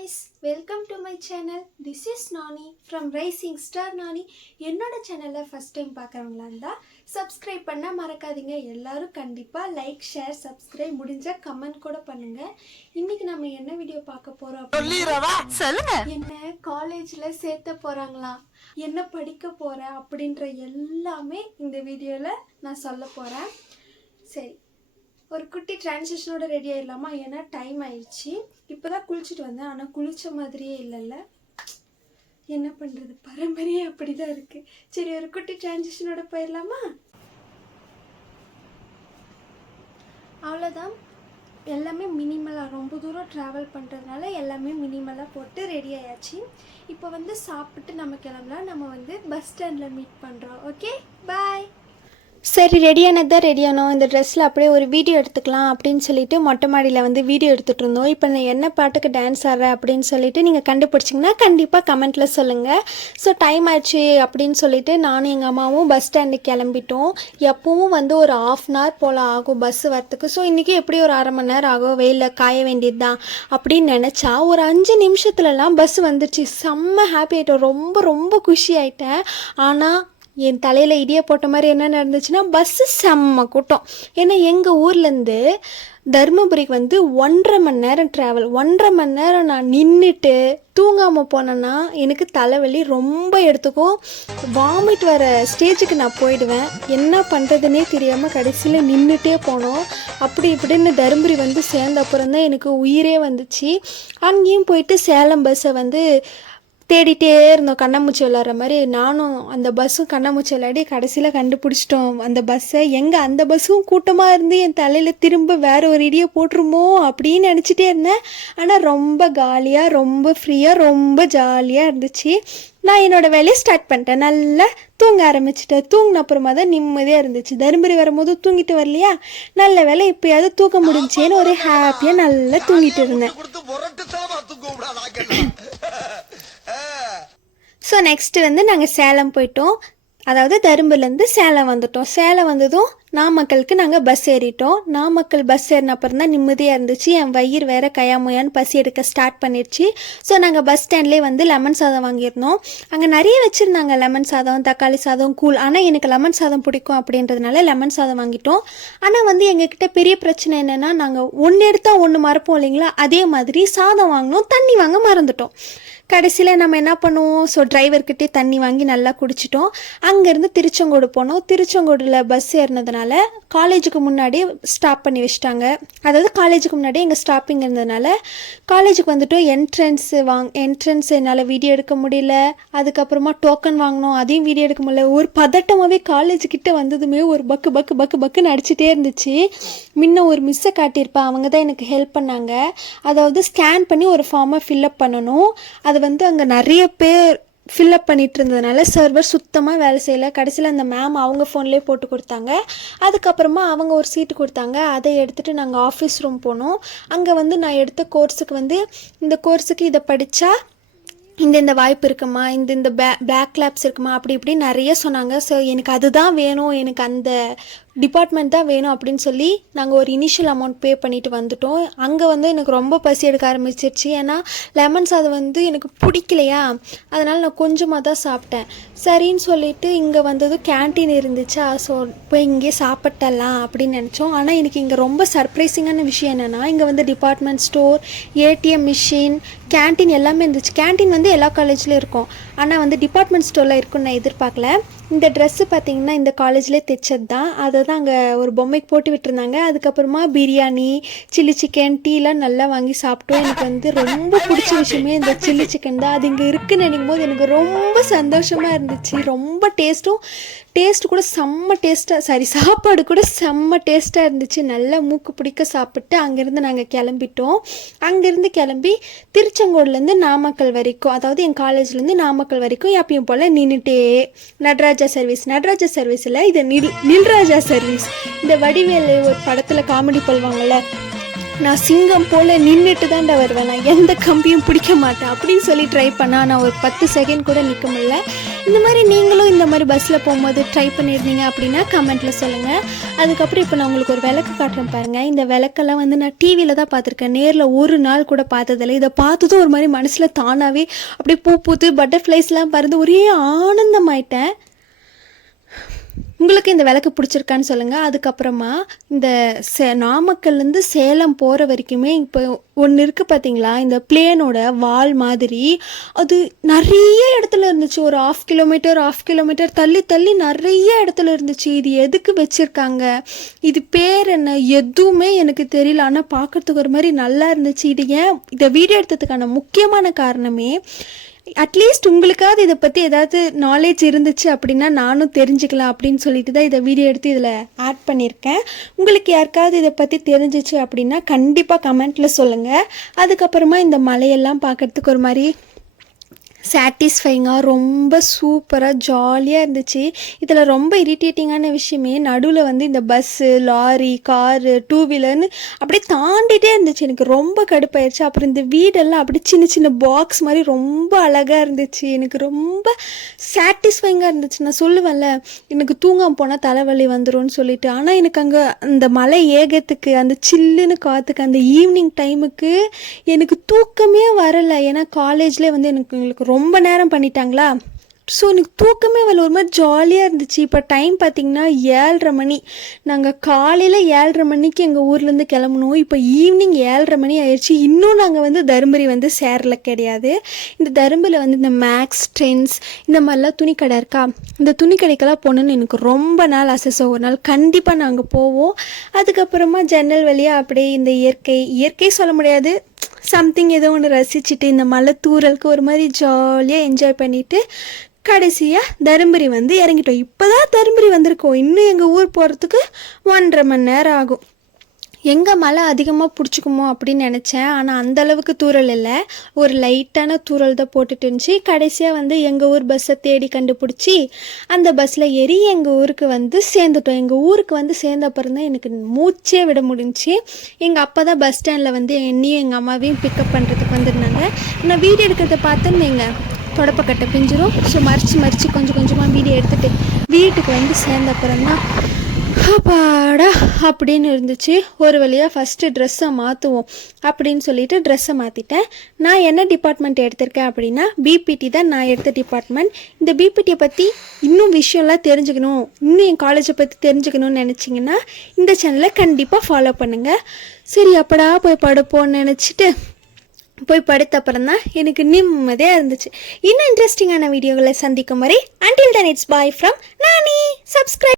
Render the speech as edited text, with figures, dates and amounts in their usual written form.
guys, welcome to my channel. This is Nani from Rising Star Nani. என்னோட சேனலை first time பார்க்குறவங்களா இருந்தால் subscribe பண்ண மறக்காதீங்க. எல்லாரும் கண்டிப்பாக லைக் ஷேர் சப்ஸ்கிரைப் முடிஞ்ச கமெண்ட் கூட பண்ணுங்க. இன்னைக்கு நம்ம என்ன வீடியோ பார்க்க போகிறோம் சொல்லுங்க. என்ன காலேஜில் சேர்த்த போகிறாங்களா, என்ன படிக்க போகிறேன் அப்படின்ற எல்லாமே இந்த வீடியோவில் நான் சொல்ல போகிறேன். சரி, ஒரு குட்டி டிரான்சிஷனோட ரெடி ஆகிடலாமா? ஏன்னா டைம் ஆயிடுச்சு. இப்போ தான் குளிச்சுட்டு வந்தேன், ஆனால் குளித்த மாதிரியே இல்லைல்ல. என்ன பண்ணுறது, பரம்பரையே அப்படி தான் இருக்குது. சரி, ஒரு குட்டி டிரான்சிஷனோட போயிடலாமா? அவ்வளோதான். எல்லாமே மினிமலாக, ரொம்ப தூரம் ட்ராவல் பண்ணுறதுனால எல்லாமே மினிமலாக போட்டு ரெடி ஆயாச்சு. இப்போ வந்து சாப்பிட்டு நம்ம கிளம்பலாம். நம்ம வந்து பஸ் ஸ்டாண்டில் மீட் பண்ணுறோம். ஓகே, பாய். சரி, ரெடியானோம். இந்த ட்ரெஸ்ஸில் அப்படியே ஒரு வீடியோ எடுத்துக்கலாம் அப்படின்னு சொல்லிட்டு மொட்டை மாடியில் வந்து வீடியோ எடுத்துகிட்டு இருந்தோம். இப்போ நான் என்ன பாட்டுக்கு டான்ஸ் ஆடுறேன் அப்படின்னு சொல்லிட்டு நீங்கள் கண்டுபிடிச்சிங்கன்னா கண்டிப்பாக கமெண்ட்டில் சொல்லுங்கள். ஸோ டைம் ஆச்சு அப்படின்னு சொல்லிட்டு நானும் எங்கள் அம்மாவும் பஸ் ஸ்டாண்டுக்கு கிளம்பிட்டோம். எப்பவும் வந்து ஒரு 1/2 hour போல் ஆகும் பஸ் வரத்துக்கு. ஸோ இன்றைக்கி எப்படி ஒரு 1/2 மணி நேரம் ஆகும், வெயிலில் காய வேண்டியது தான் அப்படின்னு நினச்சா ஒரு 5 நிமிஷத்துலலாம் பஸ் வந்துடுச்சு. செம்ம ஹாப்பி ஆகிட்டோம், ரொம்ப ரொம்ப குஷி ஆகிட்டேன். ஆனால் என் தலையில் இடியை போட்ட மாதிரி என்ன நடந்துச்சுன்னா, பஸ்ஸு செம்ம கூட்டம். ஏன்னா எங்கள் ஊர்லேருந்து தருமபுரிக்கு வந்து 1.5 மணி நேரம் ட்ராவல். 1.5 மணி நேரம் நான் நின்றுட்டு தூங்காமல் போனேன்னா எனக்கு தலைவலி ரொம்ப எடுத்துக்கும். வாமிட் வர ஸ்டேஜுக்கு நான் போயிடுவேன். என்ன பண்ணுறதுனே தெரியாமல் கடைசியில் நின்றுட்டே போனோம். அப்படி இப்படின்னு தருமபுரி வந்து சேர்ந்த அப்புறம் தான் எனக்கு உயிரே வந்துச்சு. அங்கேயும் போயிட்டு சேலம் பஸ்ஸை வந்து தேடிட்டே இருந்தோம், கண்ணாமூச்சி விளாட்ற மாதிரி. நானும் அந்த பஸ்ஸும் கண்ணாமூச்சி விளையாடி கடைசியில் கண்டுபிடிச்சிட்டோம் அந்த பஸ்ஸை. எங்கே அந்த பஸ்ஸும் கூட்டமாக இருந்து என் தலையில் திரும்ப வேறு ஒரு இடியை போட்டுருமோ அப்படின்னு நினச்சிட்டே இருந்தேன். ஆனால் ரொம்ப காலியாக, ரொம்ப ஃப்ரீயாக, ரொம்ப ஜாலியாக இருந்துச்சு. நான் என்னோடய வேலையை ஸ்டார்ட் பண்ணிட்டேன். நல்லா தூங்க ஆரம்பிச்சிட்டேன். தூங்கின அப்புறமா தான் நிம்மதியாக இருந்துச்சு. தருமபுரி வரும்போது தூங்கிட்டு வரலையா, நல்ல வேலை இப்போயாவது தூக்க முடிஞ்சேன்னு ஒரே ஹாப்பியாக நல்லா தூங்கிட்டு இருந்தேன். ஸோ நெக்ஸ்ட்டு வந்து நாங்கள் சேலம் போயிட்டோம். அதாவது தருமபுரிலேருந்து சேலம் வந்துட்டோம். சேலம் வந்ததும் நாமக்கலுக்கு நாங்கள் பஸ் ஏறிட்டோம். நாமக்கல் பஸ் ஏறின அப்புறம் தான் நிம்மதியாக இருந்துச்சு. என் வயிறு வேறு கயாமுயான்னு பசி எடுக்க ஸ்டார்ட் பண்ணிடுச்சு. ஸோ நாங்கள் பஸ் ஸ்டாண்ட்லேயே வந்து லெமன் சாதம் வாங்கியிருந்தோம். அங்கே நிறைய வச்சுருந்தாங்க, லெமன் சாதம், தக்காளி சாதம், கூழ். ஆனால் எனக்கு லெமன் சாதம் பிடிக்கும் அப்படின்றதுனால லெமன் சாதம் வாங்கிட்டோம். ஆனால் வந்து எங்ககிட்ட பெரிய பிரச்சனை என்னென்னா, நாங்கள் ஒன்று எடுத்தால் ஒன்று மறப்போம் இல்லைங்களா, அதே மாதிரி சாதம் வாங்கினோம், தண்ணி வாங்க மறந்துட்டோம். கடைசியில் நம்ம என்ன பண்ணுவோம், ஸோ டிரைவர்கிட்டே தண்ணி வாங்கி நல்லா குடிச்சிட்டோம். அங்கேருந்து திருச்செங்கோடு போனோம். திருச்செங்கோடில் பஸ் ஏறினதுனால காலேஜுக்கு முன்னாடியே ஸ்டாப் பண்ணி வச்சிட்டாங்க. அதாவது காலேஜுக்கு முன்னாடியே எங்கள் ஸ்டாப்பிங் இருந்ததுனால காலேஜுக்கு வந்துட்டோம். என்ட்ரன்ஸ் என்னால் வீடியோ எடுக்க முடியல. அதுக்கப்புறமா டோக்கன் வாங்கினோம், அதையும் வீடியோ எடுக்க முடியல. ஒரு பதட்டமாகவே காலேஜுக்கிட்ட வந்ததுமே ஒரு பக்குன்னு அடிச்சுட்டே இருந்துச்சு. முன்ன ஒரு மிஸ்ஸை காட்டியிருப்பேன், அவங்க தான் எனக்கு ஹெல்ப் பண்ணாங்க. அதாவது ஸ்கேன் பண்ணி ஒரு ஃபார்மை ஃபில்அப் பண்ணணும். அது வந்து அங்கே நிறைய பேர் ஃபில்அப் பண்ணிட்டு இருந்ததுனால சர்வர் சுத்தமாக வேலை செய்யலை. கடைசியில் அந்த மேம் அவங்க ஃபோன்லேயே போட்டு கொடுத்தாங்க. அதுக்கப்புறமா அவங்க ஒரு சீட்டு கொடுத்தாங்க. அதை எடுத்துகிட்டு நாங்கள் ஆஃபீஸ் ரூம் போனோம். அங்கே வந்து நான் எடுத்த கோர்ஸுக்கு வந்து இந்த கோர்ஸுக்கு இதை படித்தா இந்த வாய்ப்பு இருக்குமா, இந்த பேக் லேப்ஸ் இருக்குமா, அப்படி இப்படி நிறைய சொன்னாங்க. ஸோ எனக்கு அதுதான் வேணும், எனக்கு அந்த டிபார்ட்மெண்ட் தான் வேணும் அப்படின்னு சொல்லி நாங்கள் ஒரு இனிஷியல் அமௌண்ட் பே பண்ணிவிட்டு வந்துட்டோம். அங்கே வந்து எனக்கு ரொம்ப பசி எடுக்க ஆரம்பிச்சிருச்சு. ஏன்னா லெமன் சாதம் வந்து எனக்கு பிடிக்கலையா, அதனால் நான் கொஞ்சமாக தான் சாப்பிட்டேன். சரின்னு சொல்லிவிட்டு இங்கே வந்தது கேன்டீன் இருந்துச்சா, ஸோ போய் இங்கே சாப்பிட்டலாம் அப்படின்னு நினச்சோம். ஆனால் எனக்கு இங்கே ரொம்ப சர்ப்ரைசிங்கான விஷயம் என்னென்னா, இங்கே வந்து department store, ATM machine, canteen எல்லாமே இருந்துச்சு. கேன்டீன் வந்து எல்லா காலேஜ்லேயும் இருக்கும், ஆனால் வந்து டிபார்ட்மெண்ட் ஸ்டோரில் இருக்குன்னு நான் எதிர்பார்க்கல. இந்த ட்ரெஸ்ஸு பார்த்திங்கன்னா இந்த காலேஜ்லேயே தைச்சது தான். அதை தான் அங்கே ஒரு பொம்மைக்கு போட்டு விட்டுருந்தாங்க. அதுக்கப்புறமா பிரியாணி, சில்லி சிக்கன், டீலாம் நல்லா வாங்கி சாப்பிட்டோம். எனக்கு வந்து ரொம்ப பிடிச்ச விஷயமே இந்த சில்லி சிக்கன் தான். அது இங்கே இருக்குன்னு நினைக்கும் போது எனக்கு ரொம்ப சந்தோஷமாக இருந்துச்சு. ரொம்ப டேஸ்ட்டு கூட செம்ம டேஸ்ட்டாக, சாப்பாடு கூட செம்ம டேஸ்ட்டாக இருந்துச்சு. நல்லா மூக்கு பிடிக்க சாப்பிட்டு அங்கேருந்து நாங்கள் கிளம்பிட்டோம். அங்கேருந்து கிளம்பி திருச்செங்கோடுலேருந்து நாமக்கல் வரைக்கும், அதாவது என் காலேஜ்லேருந்து நாமக்கல் வரைக்கும் எப்பயும் போல் நின்றுட்டே நடராஜா சர்வீஸில் இது நில்ராஜா சர்வீஸ். இந்த வடிவேலு ஒரு படத்தில் காமெடி பண்ணுவாங்கள்ல, நான் சிங்கம் போல் நின்றுட்டு தான்டா வருவேன், நான் எந்த கம்பியும் பிடிக்க மாட்டேன் அப்படின்னு சொல்லி ட்ரை பண்ணால் நான் ஒரு 10 செகண்ட் கூட நிற்க முடியல. இந்த மாதிரி நீங்களும் இந்த மாதிரி பஸ்ஸில் போகும்போது ட்ரை பண்ணியிருந்தீங்க அப்படின்னா கமெண்ட்டில் சொல்லுங்கள். அதுக்கப்புறம் இப்போ நான் உங்களுக்கு ஒரு விளக்கு காட்டுறேன் பாருங்கள். இந்த விளக்கெல்லாம் வந்து நான் டிவியில் தான் பார்த்துருக்கேன், நேரில் ஒரு நாள் கூட பார்த்ததில்லை. இதை பார்த்ததும் ஒரு மாதிரி மனசில் தானாகவே அப்படியே பூ பூத்து பட்டர்ஃப்ளைஸ்லாம் பறந்து ஒரே ஆனந்தமாயிட்டேன். உங்களுக்கு இந்த விளக்கு பிடிச்சிருக்கான்னு சொல்லுங்கள். அதுக்கப்புறமா இந்த நாமக்கல்லேருந்து சேலம் போகிற வரைக்குமே இப்போ ஒன்று இருக்குது பார்த்தீங்களா, இந்த பிளேனோட வால் மாதிரி அது நிறைய இடத்துல இருந்துச்சு. ஒரு 1/2 கிலோமீட்டர் தள்ளி தள்ளி நிறைய இடத்துல இருந்துச்சு. இது எதுக்கு வச்சுருக்காங்க, இது பேர் என்ன, எதுவுமே எனக்கு தெரியல. ஆனால் பார்க்குறதுக்கு ஒரு மாதிரி நல்லா இருந்துச்சு. இது ஏன் இதை வீடியோ எடுத்ததுக்கான முக்கியமான காரணமே, அட்லீஸ்ட் உங்களுக்காவது இதை பற்றி ஏதாவது நாலேஜ் இருந்துச்சு அப்படின்னா நானும் தெரிஞ்சுக்கலாம் அப்படின்னு சொல்லிட்டு தான் இதை வீடியோ எடுத்து இதில் ஆட் பண்ணியிருக்கேன். உங்களுக்கு யாருக்காவது இதை பற்றி தெரிஞ்சிச்சு அப்படின்னா கண்டிப்பாக கமெண்ட்டில் சொல்லுங்கள். அதுக்கப்புறமா இந்த மலையெல்லாம் பார்க்குறதுக்கு ஒரு மாதிரி சாட்டிஸ்ஃபைங்காக ரொம்ப சூப்பராக ஜாலியாக இருந்துச்சு. இதில் ரொம்ப இரிட்டேட்டிங்கான விஷயமே நடுவில் வந்து இந்த பஸ்ஸு, லாரி, காரு, 2 வீலர்னு அப்படியே தாண்டிகிட்டே இருந்துச்சு. எனக்கு ரொம்ப கடுப்பாயிருச்சு. அப்புறம் இந்த வீடெல்லாம் அப்படியே சின்ன சின்ன பாக்ஸ் மாதிரி ரொம்ப அழகாக இருந்துச்சு. எனக்கு ரொம்ப சாட்டிஸ்ஃபைங்காக இருந்துச்சு. நான் சொல்லுவேன்ல, எனக்கு தூங்காமல் போனால் தலைவலி வந்துடும்னு சொல்லிட்டு. ஆனால் எனக்கு அங்கே அந்த மலை ஏகத்துக்கு, அந்த சில்லுன்னு காற்றுக்கு, அந்த ஈவினிங் டைமுக்கு எனக்கு தூக்கமே வரலை. ஏன்னா காலேஜ்லேயே வந்து எங்களுக்கு ரொம்ப நேரம் பண்ணிட்டாங்களா, ஸோ எனக்கு தூக்கமே வரல. ஒரு மாதிரி ஜாலியாக இருந்துச்சு. இப்போ டைம் பார்த்திங்கன்னா 7:30 மணி. நாங்கள் காலையில் 7:30 மணிக்கு எங்கள் ஊர்லேருந்து கிளம்புனோம். இப்போ ஈவினிங் 7:30 மணி ஆயிடுச்சு. இன்னும் நாங்கள் வந்து தருமபுரி வந்து சேரல கிடையாது. இந்த தருமபுரியில் வந்து இந்த மேக்ஸ், ட்ரெண்ட்ஸ் இந்த மாதிரிலாம் துணிக்கடை இருக்கா, இந்த துணிக்கடைக்கெல்லாம் போகணுன்னு எனக்கு ரொம்ப நாள் ஆசை. ஸோ ஒரு நாள் கண்டிப்பாக நாங்கள் போவோம். அதுக்கப்புறமா ஜன்னல் வழியாக அப்படியே இந்த இயற்கை சொல்ல முடியாது, சம்திங் ஏதோ ஒன்று ரசிச்சுட்டு இந்த மலை தூரலுக்கு ஒரு மாதிரி ஜாலியாக என்ஜாய் பண்ணிவிட்டு கடைசியாக தருமபுரி வந்து இறங்கிட்டோம். இப்போ தான் தருமபுரி வந்திருக்கோம். இன்னும் எங்கள் ஊர் போகிறதுக்கு 1.5 மணி நேரம் ஆகும். எங்கே மழை அதிகமாக பிடிச்சிக்குமோ அப்படின்னு நினச்சேன். ஆனால் அந்தளவுக்கு தூரல் இல்லை, ஒரு லைட்டான தூரல் தான் போட்டுட்டு இருந்துச்சு. கடைசியாக வந்து எங்கள் ஊர் பஸ்ஸை தேடி கண்டுபிடிச்சி அந்த பஸ்ஸில் ஏறி எங்கள் ஊருக்கு வந்து சேர்ந்துட்டோம். எங்கள் ஊருக்கு வந்து சேர்ந்த அப்புறம் தான் எனக்கு மூச்சே விட முடிஞ்சிச்சு. எங்கள் அப்பா தான் பஸ் ஸ்டாண்டில் வந்து என்னையும் எங்கள் அம்மாவையும் பிக்கப் பண்ணுறதுக்கு வந்துருந்தாங்க. நான் வீடியோ எடுக்கிறத பார்த்தேன்னு எங்கள் தொடப்பக்கட்டை பிஞ்சிரும். ஸோ மறித்து கொஞ்சம் கொஞ்சமாக வீடியோ எடுத்துகிட்டு வீட்டுக்கு வந்து சேர்ந்த அப்புறம் தான் அப்பாடா அப்படின்னு இருந்துச்சு. ஒரு வழியாக ஃபஸ்ட்டு ட்ரெஸ்ஸை மாற்றுவோம் அப்படின்னு சொல்லிட்டு ட்ரெஸ்ஸை மாற்றிட்டேன். நான் என்ன டிபார்ட்மெண்ட் எடுத்திருக்கேன் அப்படின்னா பிபிடி தான் நான் எடுத்த டிபார்ட்மெண்ட். இந்த பிபிடியை பற்றி இன்னும் விஷயம்லாம் தெரிஞ்சுக்கணும், இன்னும் என் காலேஜை பற்றி தெரிஞ்சுக்கணும்னு நினச்சிங்கன்னா இந்த சேனலை கண்டிப்பாக ஃபாலோ பண்ணுங்கள். சரி அப்படா போய் படுப்போன்னு நினச்சிட்டு போய் படுத்த அப்புறம் தான் எனக்கு நிம்மதியாக இருந்துச்சு. இன்னும் இன்ட்ரெஸ்டிங்கான வீடியோகளை சந்திக்கும் வரை until then it's bye from Nani. Subscribe.